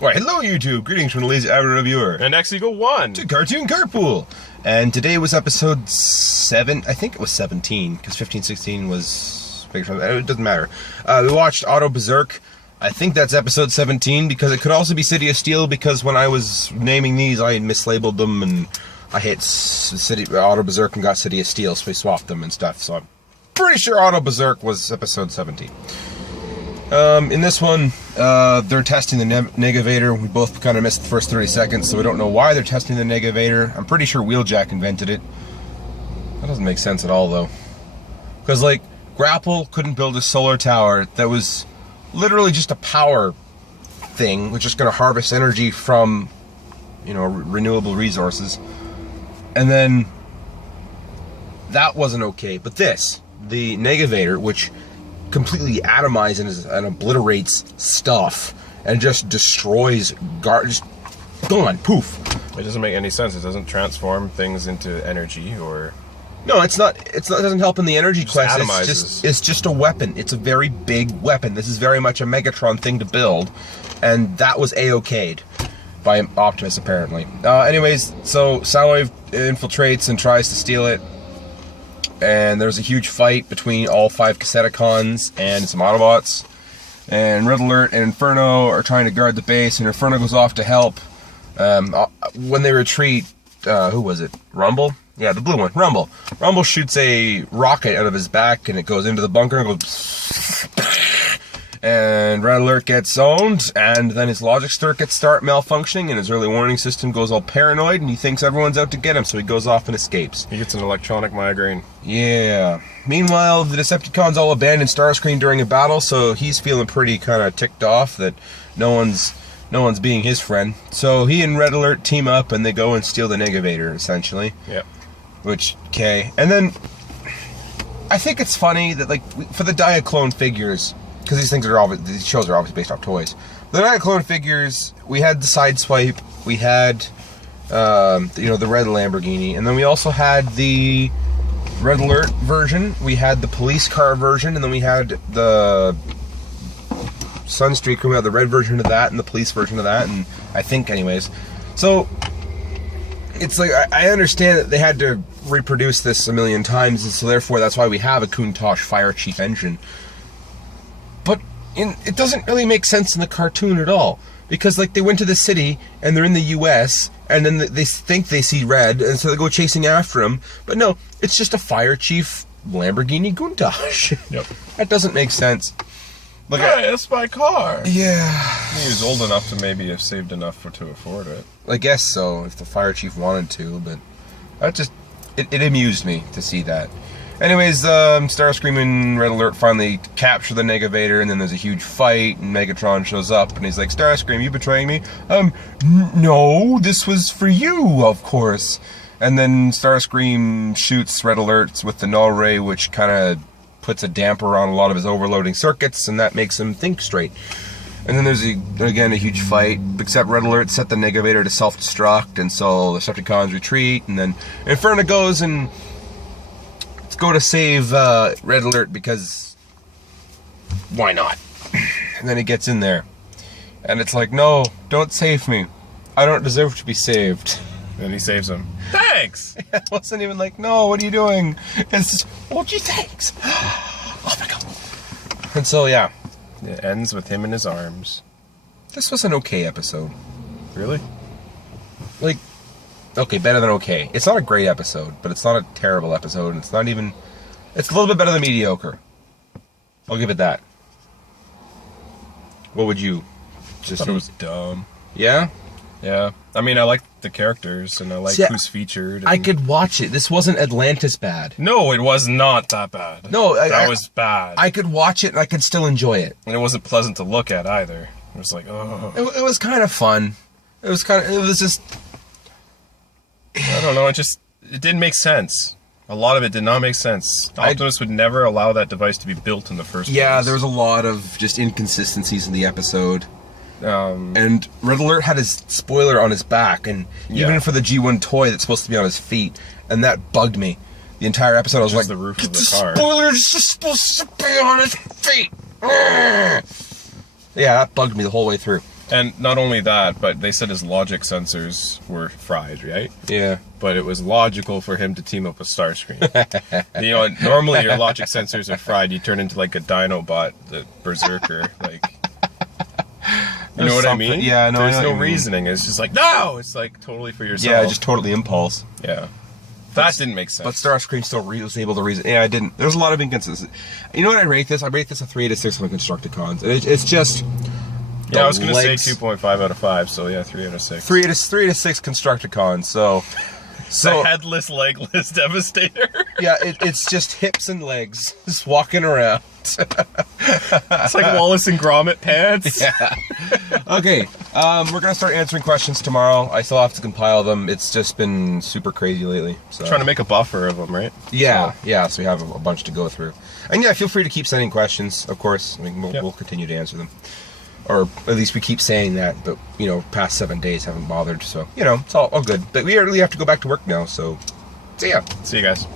Why, hello YouTube! Greetings from the Lazy Avid Reviewer. And X Eagle 1. To Cartoon Carpool. And today was episode 7, I think it was 17, because 15, 16 was... it doesn't matter. We watched Berserk. I think that's episode 17, because it could also be City of Steel, because when I was naming these, I mislabeled them, and I hit Berserk and got City of Steel, so we swapped them and stuff, so I'm pretty sure Berserk was episode 17. In this one, they're testing the Negavator. We both kind of missed the first 30 seconds, so we don't know why they're testing the Negavator. I'm pretty sure Wheeljack invented it. That doesn't make sense at all, though. Because, like, Grapple couldn't build a solar tower that was literally just a power thing, which is going to harvest energy from, you know, renewable resources. And then, that wasn't okay. But this, the Negavator, which completely atomizes and obliterates stuff and just destroys just gone, poof. It doesn't make any sense. It doesn't transform things into energy or... No, it doesn't help in the energy quest. Atomizes. It's just a weapon. It's a very big weapon. This is very much a Megatron thing to build, and that was A-okayed by Optimus, apparently. Anyways, so Soundwave infiltrates and tries to steal it. And there's a huge fight between all 5 Cassetticons and some Autobots. And Red Alert and Inferno are trying to guard the base, and Inferno goes off to help. When they retreat, who was it? Rumble? Yeah, the blue one, Rumble. Rumble shoots a rocket out of his back, and it goes into the bunker and goes... And Red Alert gets owned, and then his logic circuits start malfunctioning, and his early warning system goes all paranoid, and he thinks everyone's out to get him, so he goes off and escapes. He gets an electronic migraine. Yeah. Meanwhile, the Decepticons all abandon Starscream during a battle, so he's feeling pretty kind of ticked off that no one's being his friend. So he and Red Alert team up, and they go and steal the Negavator, essentially. Yep. Which, okay. And then, I think it's funny that, like, for the Diaclone figures... because these shows are obviously based off toys. The Diaclone figures, we had the Sideswipe, we had, the red Lamborghini, and then we also had the Red Alert version, we had the police car version, and then we had the Sunstreaker, we had the red version of that, and the police version of that, and I think, anyways. So, it's like, I understand that they had to reproduce this a million times, and so therefore that's why we have a Countach Fire Chief engine. But it doesn't really make sense in the cartoon at all. Because, like, they went to the city, and they're in the U.S., and then they think they see Red, and so they go chasing after him. But no, it's just a Fire Chief Lamborghini Countach. Yep. That doesn't make sense. Look, hey, that's my car. Yeah. He was old enough to maybe have saved enough to afford it. I guess so, if the Fire Chief wanted to, but that just... It amused me to see that. Anyways, Starscream and Red Alert finally capture the Negavator, and then there's a huge fight, and Megatron shows up, and he's like, Starscream, you betraying me? No, this was for you, of course. And then Starscream shoots Red Alert with the null ray, which kind of puts a damper on a lot of his overloading circuits, and that makes him think straight. And then there's, again, a huge fight, except Red Alert set the Negavator to self-destruct, and so the Decepticons retreat, and then Inferno goes and... go to save Red Alert because why not? And then he gets in there and it's like, no, don't save me, I don't deserve to be saved. And he saves him. Thanks. It wasn't even like, no, what are you doing? It's just, oh gee, thanks. Oh my god. And so yeah, it ends with him in his arms. This was an okay episode. Really? Like, okay, better than okay. It's not a great episode, but it's not a terrible episode, and it's not even... It's a little bit better than mediocre. I'll give it that. What would you... I thought it was dumb. Yeah? Yeah. I mean, I like the characters, and I like who's featured. And... I could watch it. This wasn't Atlantis bad. No, it was not that bad. No, that was bad. I could watch it, and I could still enjoy it. And it wasn't pleasant to look at, either. It was like, oh... It was kind of fun. It was just... I don't know, it didn't make sense. A lot of it did not make sense. Optimus would never allow that device to be built in the first place. Yeah, there was a lot of just inconsistencies in the episode. And Red Alert had his spoiler on his back, and even for the G1 toy that's supposed to be on his feet, and that bugged me. The entire episode, I was like, the roof of the car. Spoiler is just supposed to be on his feet. Yeah, that bugged me the whole way through. And not only that, but they said his logic sensors were fried, right? Yeah. But it was logical for him to team up with Starscream. You know, normally your logic sensors are fried. You turn into like a Dinobot, the Berserker, like. You know what I mean? Yeah, no. There's no reasoning. It's just like no. It's like totally for yourself. Yeah, just totally impulse. Yeah. That didn't make sense. But Starscream still was able to reason. Yeah, I didn't. There's a lot of inconsistency. You know what I rate this? I rate this a 3 to 6 on the Constructicons. It's just. Yeah, I was gonna say 2.5 out of 5. So yeah, 3 out of 6. 3 to 6 Constructicons. So. The headless, legless Devastator. Yeah, it's just hips and legs just walking around. It's like Wallace and Gromit pants. Yeah. Okay, we're gonna start answering questions tomorrow. I still have to compile them. It's just been super crazy lately. So. Trying to make a buffer of them, right? Yeah, yeah. So we have a bunch to go through. And yeah, feel free to keep sending questions. Of course, I mean, we'll continue to answer them. Or at least we keep saying that, but, you know, past 7 days haven't bothered, so, you know, it's all good. But we really have to go back to work now, so, see ya. See you guys.